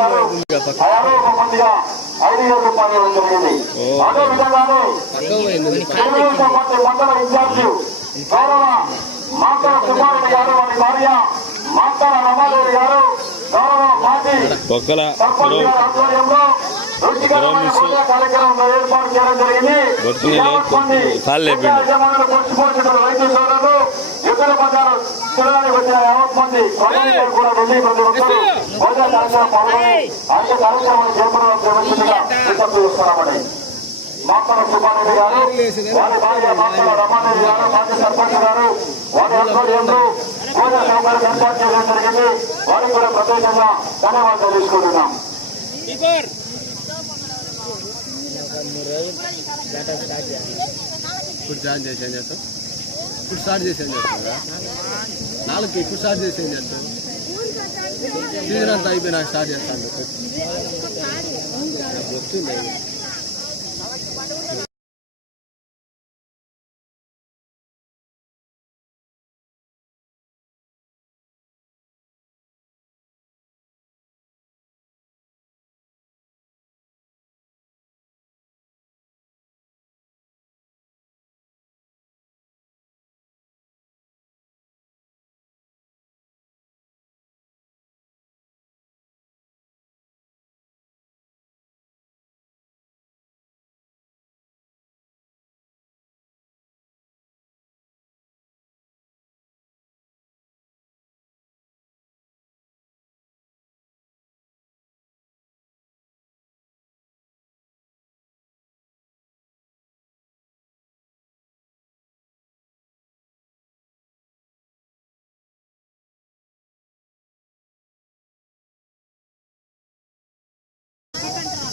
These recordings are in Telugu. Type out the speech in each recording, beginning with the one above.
గారు మందిగా ఐదు ఇవ్వడం జరిగింది అదే విధంగానే తెలుగుదేశం పార్టీ మండల ఇన్ఛార్జి గౌరవ మాతల సుబ్బారెడ్డి గారు వారి భార్య మాతల రమాదేవి గారు గౌరవ మాజీ సర్పంచ్ గారి ఆధ్వర్యంలో సుబ్బారెడ్డి గారు వారి భార్య మాతల రమాదేవి గారు మాజీ సర్పంచ్ గారు వారి ఆధ్వర్యంలో భోజన సౌకర్యం ఏర్పాటు చేయడం జరిగింది. వారికి కూడా ప్రత్యేకంగా ధన్యవాదాలు తీసుకుంటున్నాం ఇప్పుడు స్టార్ట్ చేసి ఏం చేస్తాం ఇప్పుడు స్టార్ట్ చేసి ఏం చేస్తాం కదా నాలుగు ఇప్పుడు స్టార్ట్ చేసి ఏం చేస్తాం సీజన్ అంతా అయిపోయి స్టార్ట్ చేస్తాను. నాకు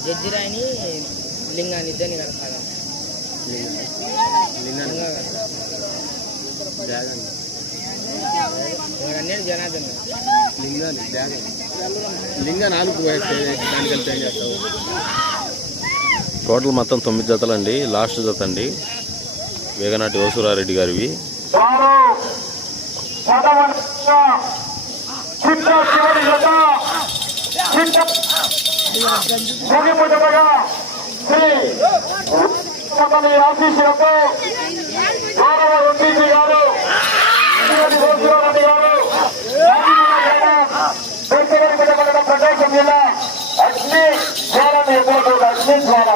జడ్జిరాయిని లింగాన్ని ఇద్దరిని కలపాలి. లింగాన్ని. లింగా కలపాలి. డ్యాగన్ వాడు అన్నాడు జనార్దన్. లింగాన్ని డ్యాగన్ లింగా నాలుగు వేస్తే దానికి వెళ్తే ఏం చేస్తావు? టోటల్ మొత్తం తొమ్మిది జతలండి. లాస్ట్ జత అండి వేగనాటి ఓసురారెడ్డి గారివి. చిత్ర చివరి జత శ్రీ మొదటి ఆశీస్సులతో గౌరవ ఎంపీజీ గారు శ్రీమతి గారు ప్రకాశం జిల్లా అగ్ని జ్వాలను ఎదుర్కొంటున్న అగ్ని జ్వాల.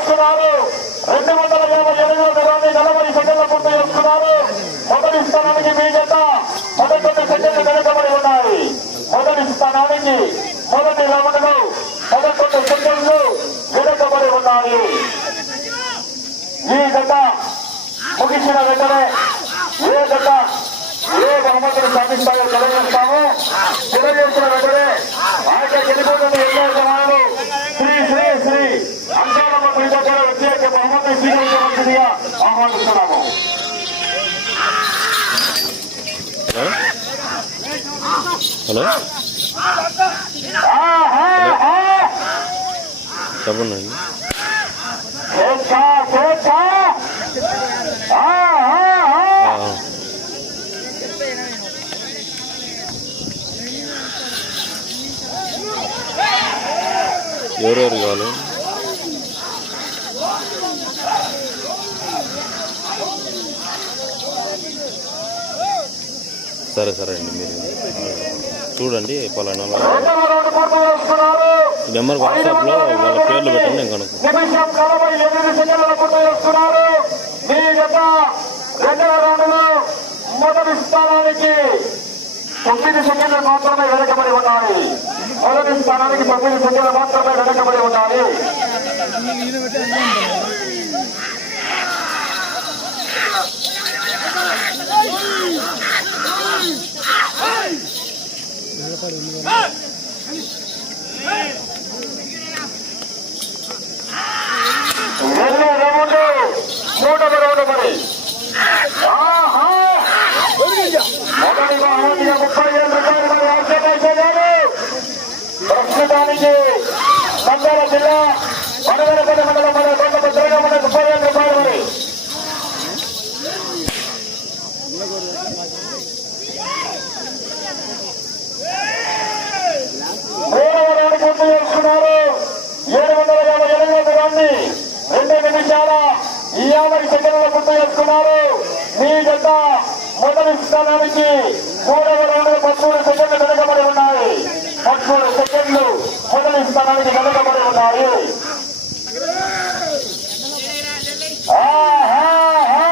చేసుకున్నారు రెండు వందల యాభై ఎనిమిది దూరాన్ని నలభై సెకండ్ల పూర్తి చేసుకున్నారు మొదటి స్థానానికి మీ జత పదకొండు సెకండ్లు వెనుకబడి ఉన్నాయి. మొదటి స్థానానికి మొదటి రౌండ్లో పదకొండు సెకండ్లు వెనుకబడి ఉన్నాయి. ఈ జత ముగిసిన వెంటనే ఏ జత ఏ బహుమతిని సాధిస్తాయో తెలియజేస్తాము. తెలియజేసిన వెంటనే ఆయన యొక్క ఎన్నో సమానాలు అంశాలమ్మ కూడా వ్యతిరేక బహుమతి స్వీకరించవలసిందిగా ఆహ్వానిస్తున్నాము హలో? చెప్పండి. ఎవరెవరు కావాలి? సరే సరే అండి మీరు చూడండి పలానా ఈ నెంబర్ వాట్సాప్లో వాళ్ళ పేర్లు పెట్టండి నేను కనుక్కో మొదటి స్థానానికి తొమ్మిది సెకండ్లు మాత్రమే వెనకబడి ఉండాలి. మొదటి స్థానానికి తొమ్మిది సెకండ్లు మాత్రమే వెనకబడి ఉండాలి. ప్రస్తుతానికి నంద్యాల జిల్లా మన మనవరపల్లి మండలం మన కొండ భద్రంగా ఉన్న ముప్పై రూపాయలు మరి మూడవ రౌండ్ పూర్తి చేసుకున్నారు ఏడు వందల యాభై ఎనిమిది మంది. రెండు నిమిషాల యాభై సెకండ్ల పూర్తి చేసుకున్నారు మీ జత మొదటి స్థానానికి మూడవ రౌండ్ పదమూడు సెకండ్లు వెనకబడి ఉన్నాయి. పదమూడు సెకండ్లు మొదటి స్థానానికి వెనకబడి ఉన్నాయి ఆహాహాహా.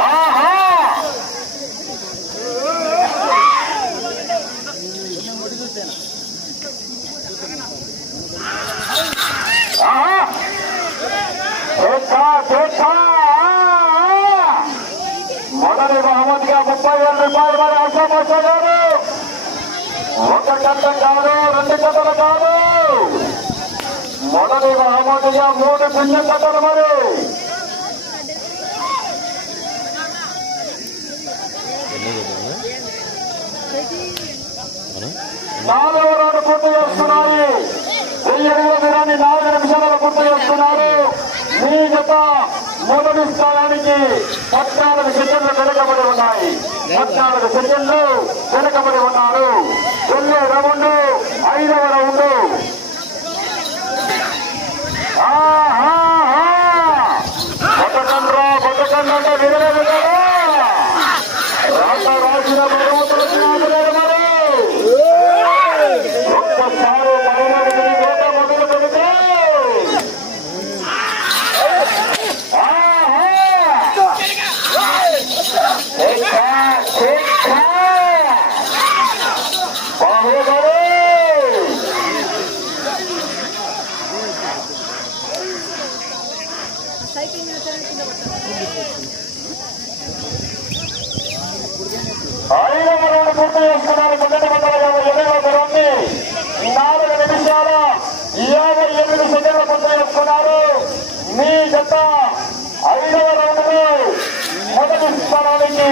ఆహా మొదటి మహమ్మద్గా ముప్పై వేల రూపాయలు మరి ఆశాపాష గారు ఒక గంట కాదు రెండు గంటలు కాదు మొదటి మహమ్మద్గా మూడు పుణ్య గంటలు మరి నాలుగు రౌండ్ పూర్తి చేస్తున్నాయి. వెయ్యి అడుగుల నాలుగు నిమిషాలు పూర్తి చేస్తున్నారు. మీ జత మొదటి స్థానానికి పద్నాలుగు సెకండ్లు వెనకబడి ఉన్నాయి. పద్నాలుగు సెకండ్లు వెనకబడి ఉన్నారు. వెళ్ళే రౌండ్ ఐదవ రౌండ్. ఆహా బతకండ్రా బతకండి అంటే వినలేదు కదా రాత రాసిన భగవంతుడు జ్ఞాపకాలు మరి ఒక్కసారి మరణానికి వేట మొదలు పెడితే ఆహా! ఎక్కా, ఎక్కా! బాహుబలి! ఐదవ రౌండ్ పూర్తి చేసుకున్నారు మొదటి వందల యాభై ఎనిమిదవ దూరాన్ని నాలుగు నిమిషాల యాభై ఎనిమిది సెకండ్లు పూర్తి చేసుకున్నారు మీ జత ఐదవ రౌండ్ మొదటి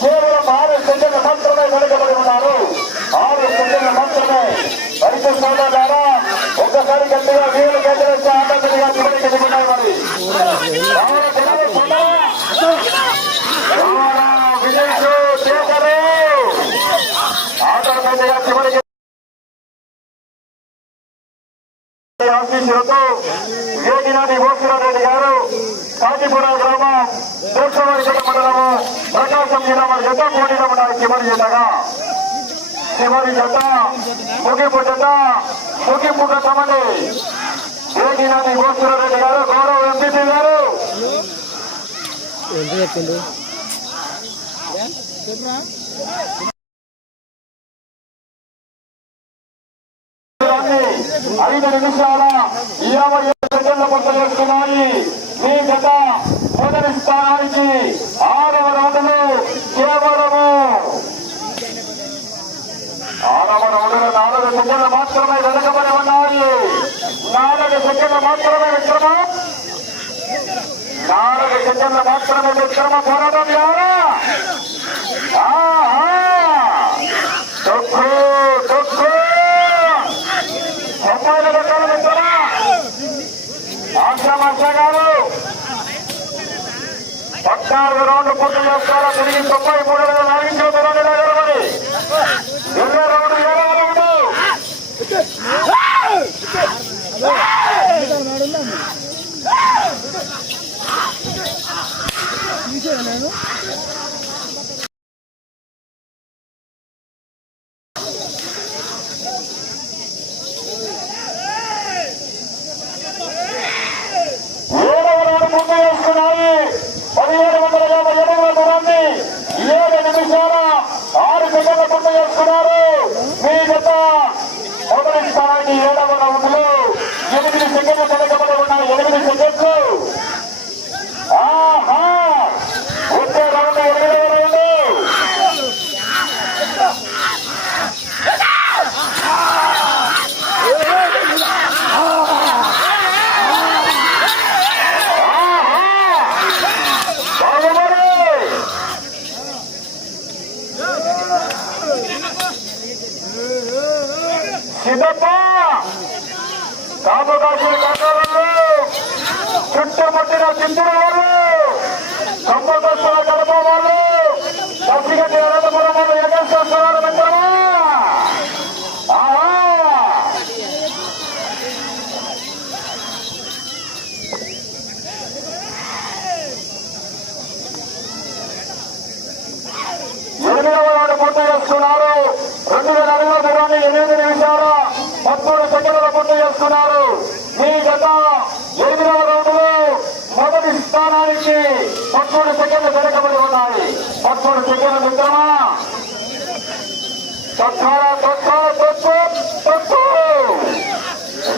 కేవలం ఆరు సెకండ్లు మాత్రమే వెనుకబడి ఉన్నారు. ఆరు సెకండ్లు మాత్రమే పరిచయ ద్వారా ఒక్కసారి గట్టిగా వీళ్ళు కేంద్రేస్తే ఆటోమేటిక్గా చివరికి దిగుతాయి మరి. చివరికి ఆశీస్సులతో వేగినాటి రెడ్డి గారు కాజీపురం గ్రామం దక్షిణవారిపేట మండలము ప్రకాశం జిల్లా వారి జత పోటీలో ఉన్నాయి చివరి జతగా చివరి జత ముగింపు జత ముగింపు కట్టమండి వేగినాటి రెడ్డి గారు గౌరవ ఎంపీపీ గారు ఎంత చెప్పిండు ఐదు నిమిషాల ఇరవై ఏడు సెకండ్ల పూర్తి చేస్తున్నాయి మీ గత మొదటి స్థానానికి ఆరవ రౌండ్లు కేవలము ఆరవ నాలుగు సెకండ్లు మాత్రమే వెనకబడి ఉన్నాయి. నాలుగు సెకండ్లు మాత్రమే విక్రమ. నాలుగు సెకండ్లు మాత్రమే విక్రమ పోరాటం ద్వారా. ఆహా! పద్నాలుగు రౌండ్లు పూర్తి చేస్తారా తిరిగి తొంభై మూడు వేల నాలుగించే దూరాన్ని నిలబడి ఎన్నో రౌండ్ ఏడవ రౌండ్ ఏడవ రౌండ్ పూర్తి చేసుకున్నాయి పదిహేడు వందల యాభై ఎనిమిది దూరాన్ని ఏడు నిమిషాల ఆరు సెకండ్లు పూర్తి చేసుకున్నారు మీ జత మొదటి స్థానానికి ఏడవ రౌండ్లో ఎనిమిది సెకండ్లు వెనకబడి ఉన్నాయి ఎనిమిది సెకండ్లు ఆహా వచ్చే రౌండ్ ఎనిమిది అవకాశం కాకాలలో చుట్టుముట్టిన చింతల వాళ్ళు కంపకస్తుల కడప వాళ్ళు దక్షిగట్టి అనంతపురం వాళ్ళు ఎగేస్తున్నారు మిత్రమా ఆహా ఎనిమిదవ రౌండ్ పూర్తి చేస్తున్నారు రెండు వేల అడుగుల దూరాన్ని ఎనిమిది నిమిషాల పదమూడు సెకండ్ల పూర్తి చేస్తున్నారు ఈ గత ఎనిమిదవ రౌండ్లో మొదటి స్థానానికి పదమూడు సెకండ్లు వెనకబడి ఉన్నాయి పదమూడు సెకండ్ల మిత్రమా తొక్కాల తొక్కాల తొక్కు తొక్కు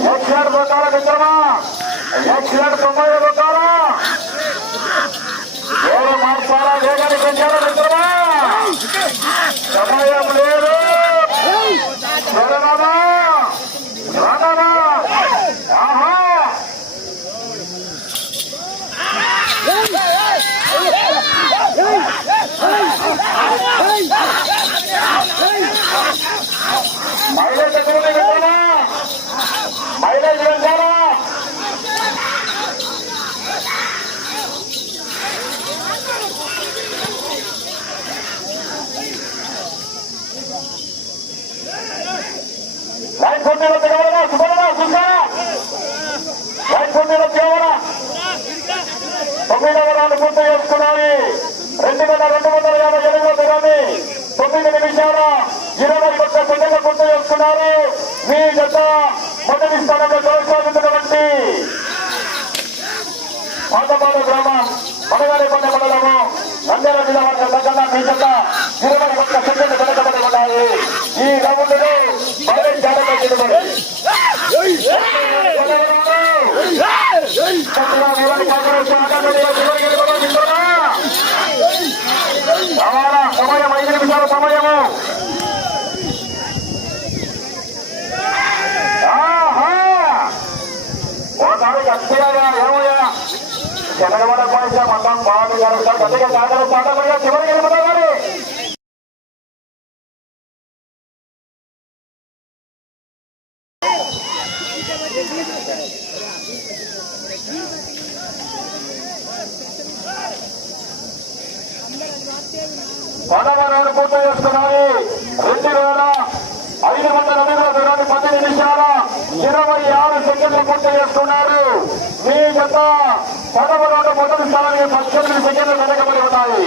ఎక్సలెంట్ తొక్కాల మిత్రమా ఎక్సలెంట్ తొంభై తొక్కాల వేరే మార్చాలా వేగాన్ని పెంచాలా మిత్రమా సమయం లేదు శరణమా రణమా ఆహా మైలేజ్ ఎక్కడ మిత్రమా మైలేజ్ పెంచాలా లైన్ కొట్టిన దిగవరా సుబ్బరా చూసారా లైన్ కొట్టిన దిగవరా తొమ్మిదవ రౌండ్ పూర్తి చేసుకున్నాయి రెండు వేల రెండు వందల యాభై ఎనిమిదో దిగాన్ని తొమ్మిది నిమిషాల ఇరవై ఒక్క సెకండ్లు పూర్తి చేసుకున్నారు మీ జత మొదటి స్థానంలో కొనసాగుతున్నటువంటి పాతపాడు గ్రామం మనగారిపల్లి మండలము నంద్యాల జిల్లా వారి దగ్గర మీ ఇరవై ఒక్క సెకండ్లు వెనకబడి ఉన్నాయి ఈ రౌండ్లో నిలబడి సమయం ఐదు నిమిషాల సమయము ఆహా! ఓసారి గట్టిగా ఏమయ్యా జనగమన పైసా మొత్తం బాగా జరుగుతారు గట్టిగా జాగ్రత్త చాటమయ్యా చివరికి వెళ్ళిపోతారు మరి పదమూడు పూర్తి చేస్తున్నాయి రెండు వేల ఐదు వందల అడుగుల దూరాన్ని పది నిమిషాల ఇరవై ఆరు సెకండ్లు పూర్తి చేస్తున్నారు. మీ జత పదమూడు మొదటి స్థానానికి పద్దెనిమిది సెకండ్లు వెనకబడి ఉన్నాయి.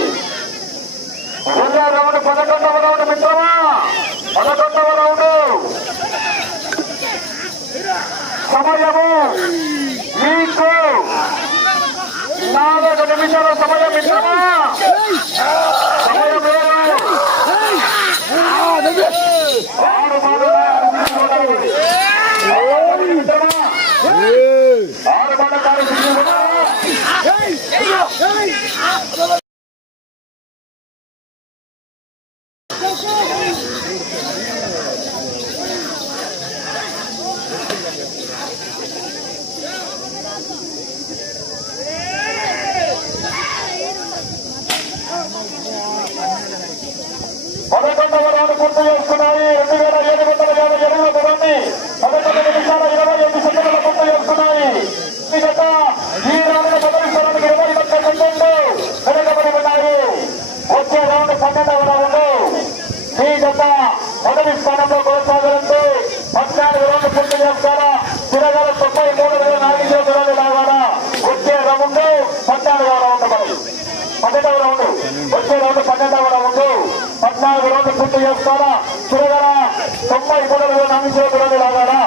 రెండో రౌండ్ పదకొండవ రౌండ్ మిత్రమా? పదకొండవ రౌండ్. సమయము మీకు నాలుగు నిమిషాల సమయం మిత్రమా? సమయం లేదు. ఆరు మాటల ఆరు మాటల పదకొండవ రౌండ్ పూర్తి చేసుకున్నాయి రెండు వేల ఏడు వందల యాభై ఎనిమిది దూరాన్ని పదకొండు నిమిషాల ఇరవై ఐదు సెకండ్లు పూర్తి చేసుకున్నాయి ఈ జత ఈ రౌండ్ మొదటి స్థానానికి ఇరవై ఒక్క సెకండ్లు వెనకబడి ఉన్నాయి వచ్చే రౌండ్ పన్నెండవ రౌండ్ ఈ జత మొదటి స్థానంలో కొనసాగాలంటే పద్నాలుగు రౌండ్ పూర్తి చేస్తారా తిరగాల తొంభై మూడు వేల నాలుగు దూరాలు లాగాడా వచ్చే రౌండ్ పద్నాలుగవ రౌండ్ మరి పన్నెండవ రౌండ్ వచ్చే రౌండ్ పన్నెండవ రౌండ్ పద్నాలుగు రౌండ్ పూర్తి చేస్తారా చూడగలరా తొంభై మూడు వేల నాలుగు దూరాలు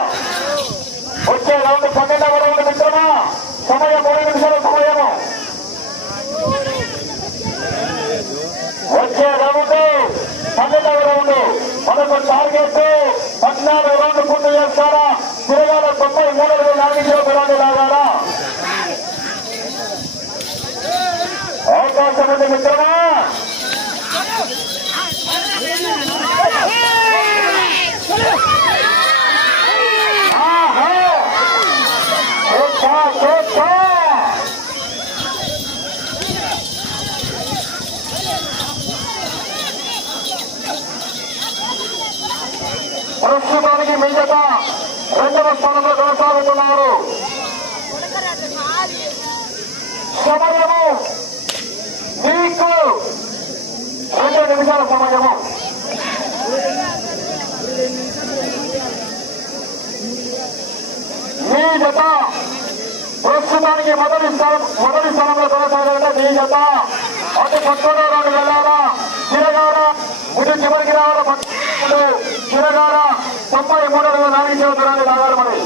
వచ్చే రౌండ్ పన్నెండవ రౌండ్ మిత్రమా? సమయం మూడు నిమిషాల సమయము వచ్చే రౌండ్ పన్నెండవ రౌండ్ మనకు టార్గెట్ పద్నాలుగు రౌండ్ పూర్తి చేస్తారా? తిరగాల తొంభై మూడు వేల నాలుగు దూరాలు లాగాడా అవకాశం ఉంది మిత్రమా ఆహా! చూస్తా, చూస్తా. ప్రస్తుతానికి మిగతా రెండవ స్థానంలో కొనసాగుతున్నారు. సమయము మీకు రెండు నిమిషాల సమయము. మీ జత ప్రస్తుతానికి మొదటి స్థానం మొదటి స్థానంలో కొనసాగాలంటే మీ జత అటు పక్కన రెండు వెళ్ళాలా తిరగాల. ఇటు చివరికి రావాలి చిరగాల తొంభై మూడు అడుగుల నాలుగు చదువుతారని రాగాలి మరి.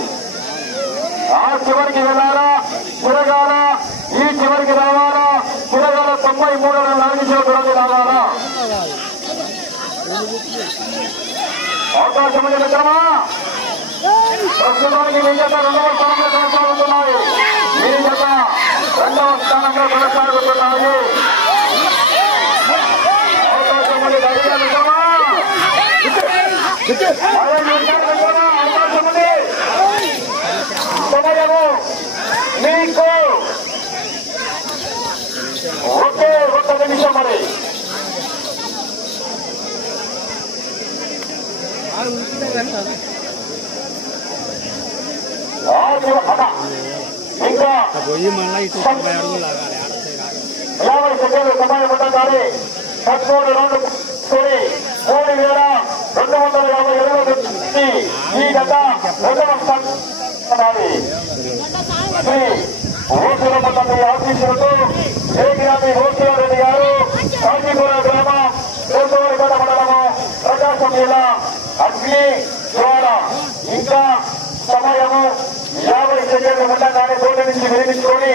ఆ చివరికి వెళ్ళాలా? చిరగాల ఈ చివరికి రావాలా? చిరగాల తొంభై మూడు అడుగుల నాలుగు చదువుతారని రావాలా అవకాశం ఉంది మిత్రమా? ప్రస్తుతానికి మీ చేత రెండవ స్థానంలో కొనసాగుతున్నాయి. మీ చేత రెండవ స్థానంలో కొనసాగుతున్నాయి అవకాశం ఉంది ధైర్యం మిత్రమా అరవై నిమిషాలు మిత్రమా అవకాశం ఉంది సమయము మీకు ఒకే ఒక్క నిమిషం మరి ఆరు అన్న ఇంకా పోయి మళ్ళీ ఇటు తొంభై అడుగులు లాగాలి యాభై సెకండ్లు పదమూడు కొని మూడు వేల రెండు వందల యాభై ఈ గత రెండవ స్థానాన్ని శ్రీ ఓసులమ్మ తల్లి ఆశీస్సులతో ఏగిరామి ఓసులారెడ్డి గారు కాజీపుర గ్రామం కోసవరిపేట మండలము ప్రకాశం జిల్లా అగ్ని జ్వాల ఇంకా సమయము యాభై సెకండ్లు ఉండగానే తోటి నుంచి వినిపించుకొని